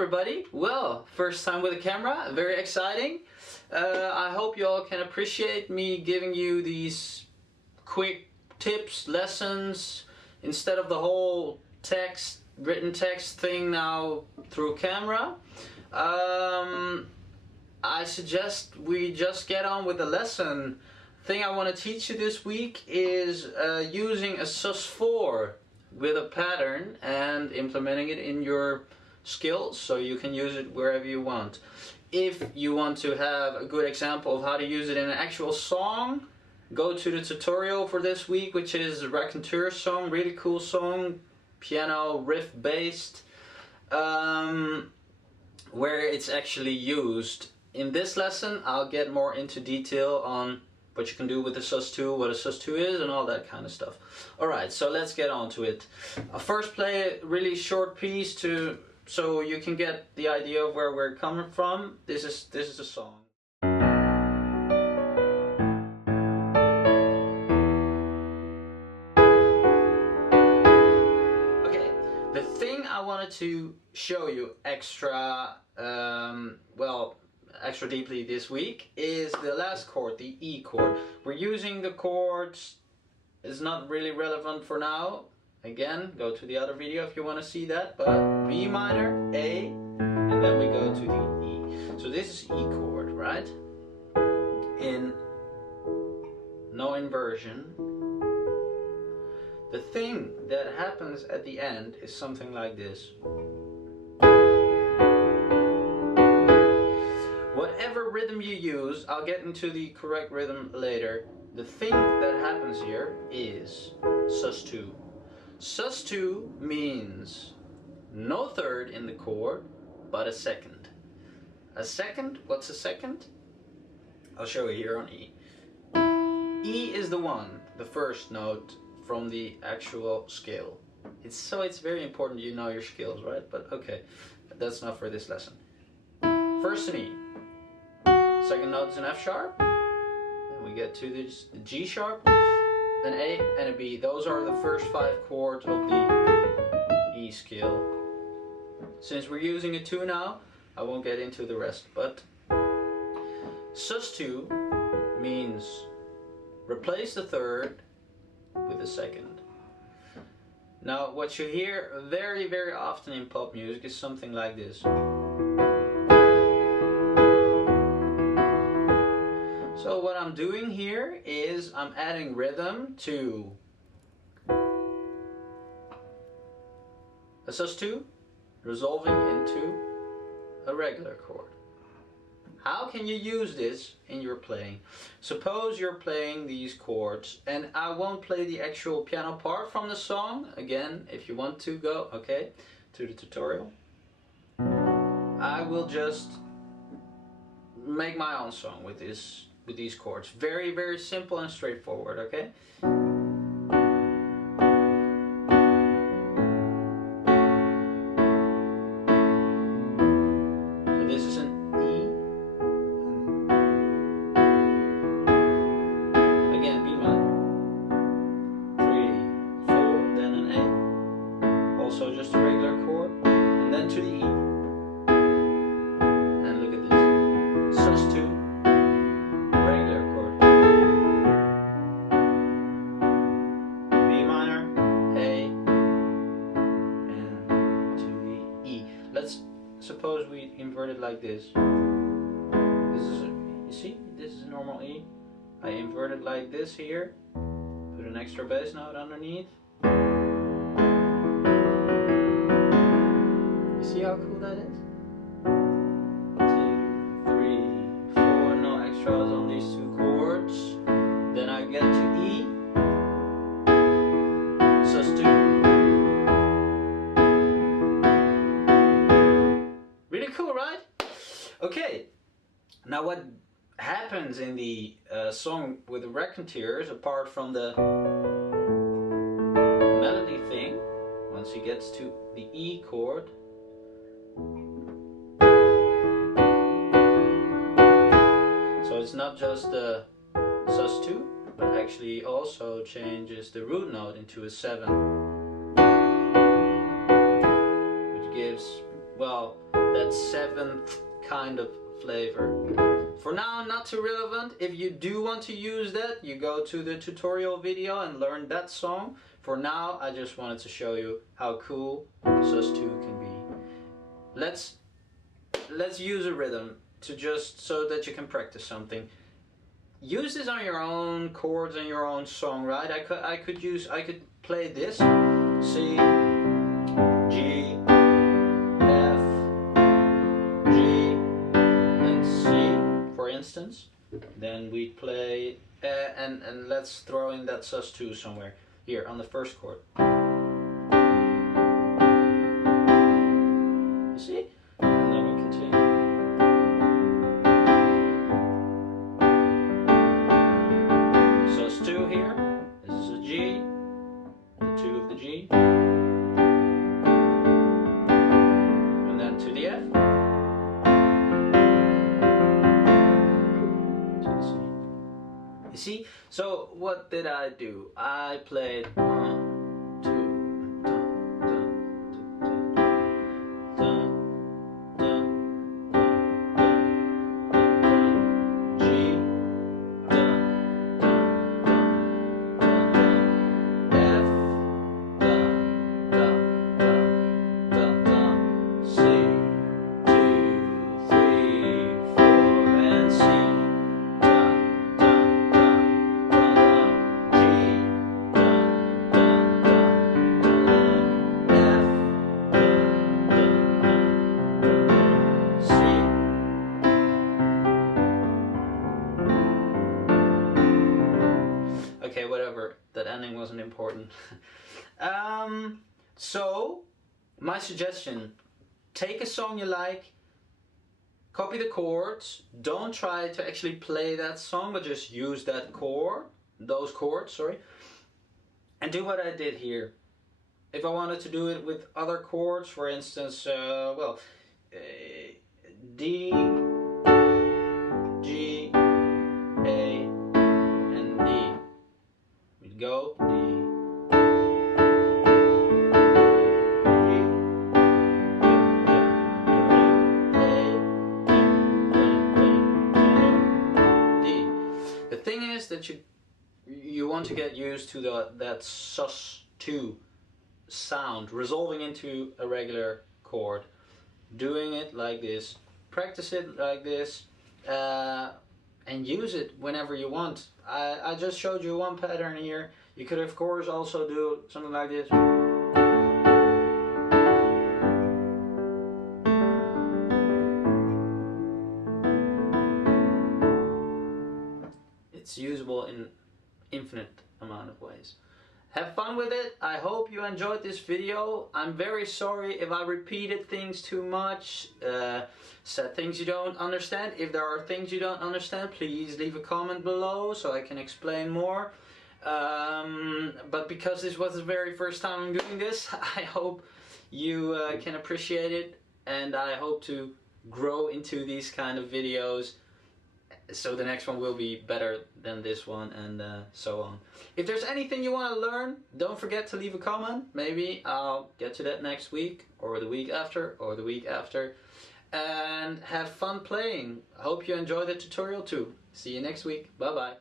everybody. Well, first time with a camera, very exciting. I hope you all can appreciate me giving you these quick tips, lessons, instead of the whole written text thing now through camera. I suggest we just get on with the lesson. Thing I want to teach you this week is using a Sus4 with a pattern and implementing it in your skills so you can use it wherever you want. If you want to have a good example of how to use it in an actual song, go to the tutorial for this week, which is a Raconteur song, really cool song, piano riff based, where it's actually used. In this lesson I'll get more into detail on what you can do with the Sus2, what a Sus2 is, and all that kind of stuff. Alright, so let's get on to it. I'll first play a really short piece so you can get the idea of where we're coming from. This is a song. Okay, the thing I wanted to show you extra deeply this week is the last chord, the E chord. We're using the chords, it's not really relevant for now. Again, go to the other video if you want to see that, but B minor, A, and then we go to the E. So this is E chord, right? In no inversion. The thing that happens at the end is something like this. Whatever rhythm you use, I'll get into the correct rhythm later. The thing that happens here is Sus2. Sus2 means no third in the chord, but a second. A second? What's a second? I'll show you here on E. E is the first note from the actual scale. It's very important you know your scales, right? But okay, that's not for this lesson. First an E. Second note is an F sharp. Then we get to the G sharp, an A and a B. Those are the first 5 chords of the E scale. Since we're using a 2 now, I won't get into the rest. But Sus2 means replace the third with a second. Now what you hear very, very often in pop music is something like this. So what I'm doing here is I'm adding rhythm to a Sus2, resolving into a regular chord. How can you use this in your playing? Suppose you're playing these chords, and I won't play the actual piano part from the song. Again, if you want to go, okay, to the tutorial. I will just make my own song with these chords. Very, very simple and straightforward, okay? So this is an E. Again, B minor. 3, 4, then an A. Also just a regular chord. And then to the E. And look at this. Sus2. Suppose we invert it like this. You see, this is a normal E. I invert it like this here. Put an extra bass note underneath. You see how cool that is? 2, 3, 4, no extras on these 2 chords. Then I get to E. Sus2. Cool, right? Okay, now what happens in the song with the Raconteurs, apart from the melody thing, once he gets to the E chord, so it's not just the Sus2, but actually also changes the root note into a 7, which gives, well, that seventh kind of flavor. For now, not too relevant. If you do want to use that, you go to the tutorial video and learn that song. For now, I just wanted to show you how cool Sus2 can be. Let's use a rhythm to just so that you can practice something. Use this on your own chords and your own song, right? I could play this C, G, F, G, and C, for instance. Then we play and let's throw in that Sus2 somewhere here on the first chord. You see? And then we continue. Sus2 here. This is a G, the 2 of the G, and then to the F, to the C. You see? So what did I do? I played 1, 2, okay, whatever, that ending wasn't important. So, my suggestion, take a song you like, copy the chords, don't try to actually play that song, but just use that chord, those chords, sorry, and do what I did here. If I wanted to do it with other chords, for instance, D, G, A, and D. We'd go D, G, D. The thing is that you want to get used to that Sus2 sound, resolving into a regular chord, doing it like this, practice it like this, and use it whenever you want. I just showed you one pattern here. You could of course also do something like this. It's usable in infinite amount of ways. Have fun with it. I hope you enjoyed this video. I'm very sorry if I repeated things too much, said things you don't understand. If there are things you don't understand, please leave a comment below so I can explain more. But because this was the very first time I'm doing this, I hope you can appreciate it, and I hope to grow into these kind of videos. So the next one will be better than this one, and so on. If there's anything you want to learn, don't forget to leave a comment. Maybe I'll get to that next week, or the week after, or the week after. And have fun playing. I hope you enjoyed the tutorial too. See you next week. Bye bye.